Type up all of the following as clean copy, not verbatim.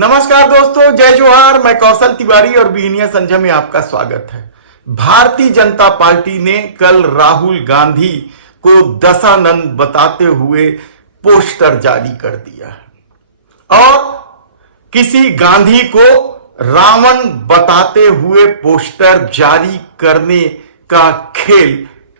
नमस्कार दोस्तों, जय जोहार। मैं कौशल तिवारी और बिहनिया संजय में आपका स्वागत है। भारतीय जनता पार्टी ने कल राहुल गांधी को दशानंद बताते हुए पोस्टर जारी कर दिया और किसी गांधी को रावण बताते हुए पोस्टर जारी करने का खेल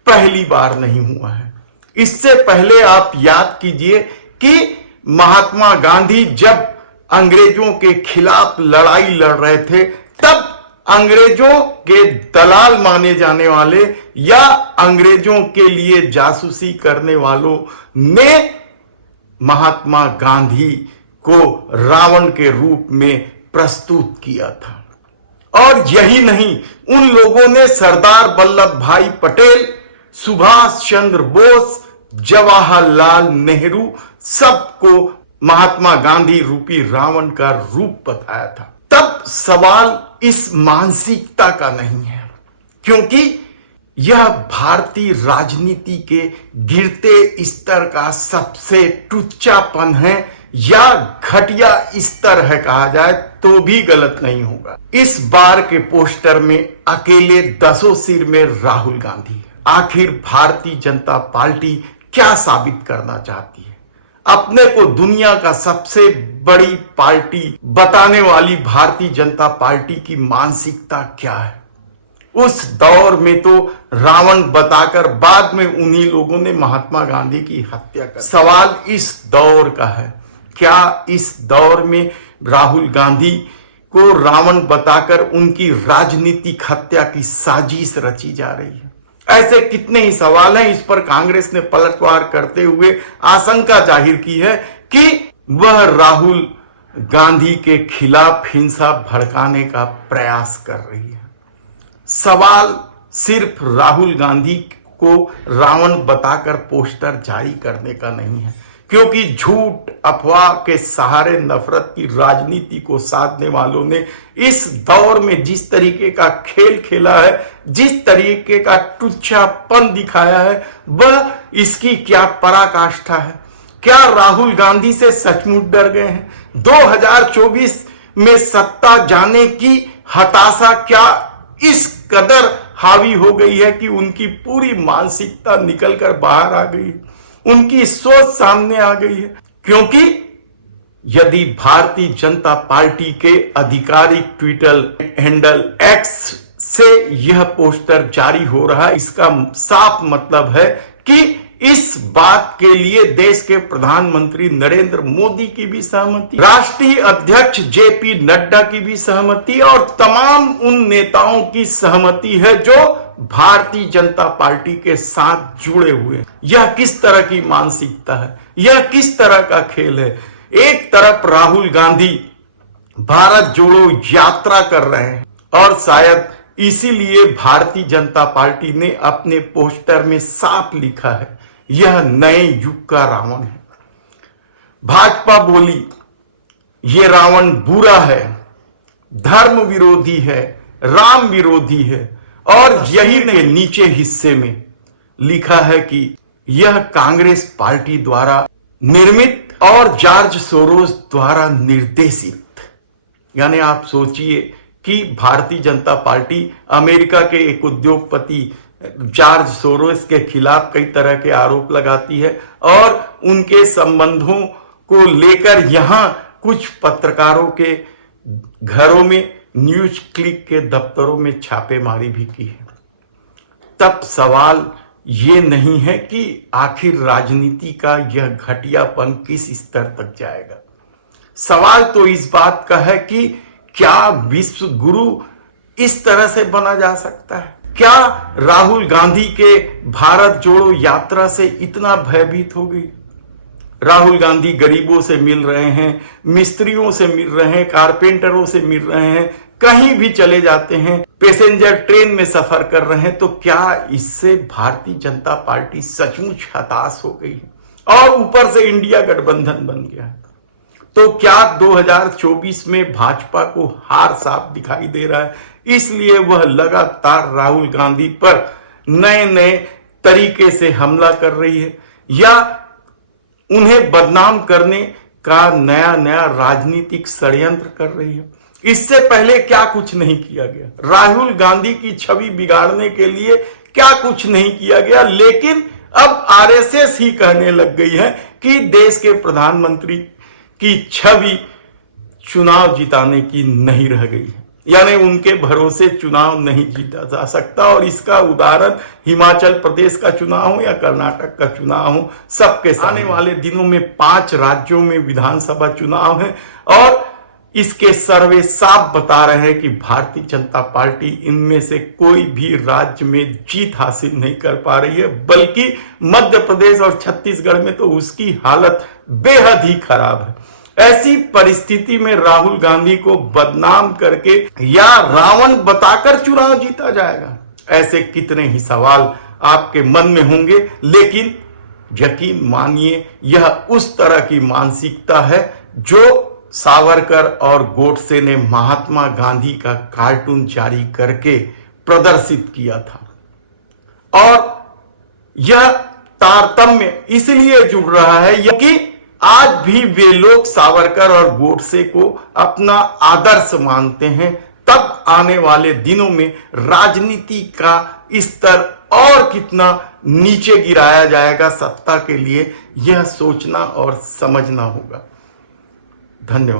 पहली बार नहीं हुआ है। इससे पहले आप याद कीजिए कि महात्मा गांधी जब अंग्रेजों के खिलाफ लड़ाई लड़ रहे थे, तब अंग्रेजों के दलाल माने जाने वाले या अंग्रेजों के लिए जासूसी करने वालों ने महात्मा गांधी को रावण के रूप में प्रस्तुत किया था। और यही नहीं, उन लोगों ने सरदार वल्लभ भाई पटेल, सुभाष चंद्र बोस, जवाहरलाल नेहरू सबको महात्मा गांधी रूपी रावण का रूप बताया था। तब सवाल इस मानसिकता का नहीं है, क्योंकि यह भारतीय राजनीति के गिरते स्तर का सबसे टुच्चापन है या घटिया स्तर है, कहा जाए तो भी गलत नहीं होगा। इस बार के पोस्टर में अकेले 10 सिर में राहुल गांधी है। आखिर भारतीय जनता पार्टी क्या साबित करना चाहती है? अपने को दुनिया का सबसे बड़ी पार्टी बताने वाली भारतीय जनता पार्टी की मानसिकता क्या है? उस दौर में तो रावण बताकर बाद में उन्हीं लोगों ने महात्मा गांधी की हत्या कर। सवाल इस दौर का है, क्या इस दौर में राहुल गांधी को रावण बताकर उनकी राजनीतिक हत्या की साजिश रची जा रही है? ऐसे कितने ही सवाल हैं। इस पर कांग्रेस ने पलटवार करते हुए आशंका जाहिर की है कि वह राहुल गांधी के खिलाफ हिंसा भड़काने का प्रयास कर रही है। सवाल सिर्फ राहुल गांधी को रावण बताकर पोस्टर जारी करने का नहीं है, क्योंकि झूठ अफवाह के सहारे नफरत की राजनीति को साधने वालों ने इस दौर में जिस तरीके का खेल खेला है, जिस तरीके का टुच्चापन दिखाया है, वह इसकी क्या पराकाष्ठा है? क्या राहुल गांधी से सचमुच डर गए हैं? 2024 में सत्ता जाने की हताशा क्या इस कदर हावी हो गई है कि उनकी पूरी मानसिकता निकलकर बाहर आ गई है, उनकी सोच सामने आ गई है? क्योंकि यदि भारतीय जनता पार्टी के आधिकारिक ट्विटर हैंडल एक्स से यह पोस्टर जारी हो रहा है, इसका साफ मतलब है कि इस बात के लिए देश के प्रधानमंत्री नरेंद्र मोदी की भी सहमति, राष्ट्रीय अध्यक्ष जेपी नड्डा की भी सहमति और तमाम उन नेताओं की सहमति है जो भारतीय जनता पार्टी के साथ जुड़े हुए। यह किस तरह की मानसिकता है? यह किस तरह का खेल है? एक तरफ राहुल गांधी भारत जोड़ो यात्रा कर रहे हैं और शायद इसीलिए भारतीय जनता पार्टी ने अपने पोस्टर में साफ लिखा है, यह नए युग का रावण है। भाजपा बोली ये रावण बुरा है, धर्म विरोधी है, राम विरोधी है, और यही के नीचे हिस्से में लिखा है कि यह कांग्रेस पार्टी द्वारा निर्मित और जॉर्ज सोरोस द्वारा निर्देशित। यानी आप सोचिए कि भारतीय जनता पार्टी अमेरिका के एक उद्योगपति जॉर्ज सोरोस के खिलाफ कई तरह के आरोप लगाती है और उनके संबंधों को लेकर यहां कुछ पत्रकारों के घरों में, न्यूज क्लिक के दफ्तरों में छापेमारी भी की है। तब सवाल ये नहीं है कि आखिर राजनीति का यह घटियापन किस स्तर तक जाएगा। सवाल तो इस बात का है कि क्या विश्व गुरु इस तरह से बना जा सकता है? क्या राहुल गांधी के भारत जोड़ो यात्रा से इतना भयभीत हो गई? राहुल गांधी गरीबों से मिल रहे हैं, मिस्त्रियों से मिल रहे हैं, कारपेंटरों से मिल रहे हैं, कहीं भी चले जाते हैं, पैसेंजर ट्रेन में सफर कर रहे हैं। तो क्या इससे भारतीय जनता पार्टी सचमुच हताश हो गई है और ऊपर से इंडिया गठबंधन बन गया है? तो क्या 2024 में भाजपा को हार साफ दिखाई दे रहा है, इसलिए वह लगातार राहुल गांधी पर नए नए तरीके से हमला कर रही है, या उन्हें बदनाम करने का नया नया राजनीतिक षड्यंत्र कर रही है। इससे पहले क्या कुछ नहीं किया गया, राहुल गांधी की छवि बिगाड़ने के लिए क्या कुछ नहीं किया गया, लेकिन अब आरएसएस ही कहने लग गई है कि देश के प्रधानमंत्री की छवि चुनाव जिताने की नहीं रह गई है, यानी उनके भरोसे चुनाव नहीं जीता जा सकता। और इसका उदाहरण हिमाचल प्रदेश का चुनाव हो या कर्नाटक का चुनाव हो, सबके आने वाले दिनों में 5 राज्यों में विधानसभा चुनाव है और इसके सर्वे साफ बता रहे हैं कि भारतीय जनता पार्टी इनमें से कोई भी राज्य में जीत हासिल नहीं कर पा रही है, बल्कि मध्य प्रदेश और छत्तीसगढ़ में तो उसकी हालत बेहद ही खराब है। ऐसी परिस्थिति में राहुल गांधी को बदनाम करके या रावण बताकर चुनाव जीता जाएगा, ऐसे कितने ही सवाल आपके मन में होंगे। लेकिन यकीन मानिए, यह उस तरह की मानसिकता है जो सावरकर और गोडसे ने महात्मा गांधी का कार्टून जारी करके प्रदर्शित किया था। और यह तारतम्य इसलिए जुड़ रहा है क्योंकि आज भी वे लोग सावरकर और गोडसे को अपना आदर्श मानते हैं। तब आने वाले दिनों में राजनीति का स्तर और कितना नीचे गिराया जाएगा सत्ता के लिए, यह सोचना और समझना होगा। धन्यवाद।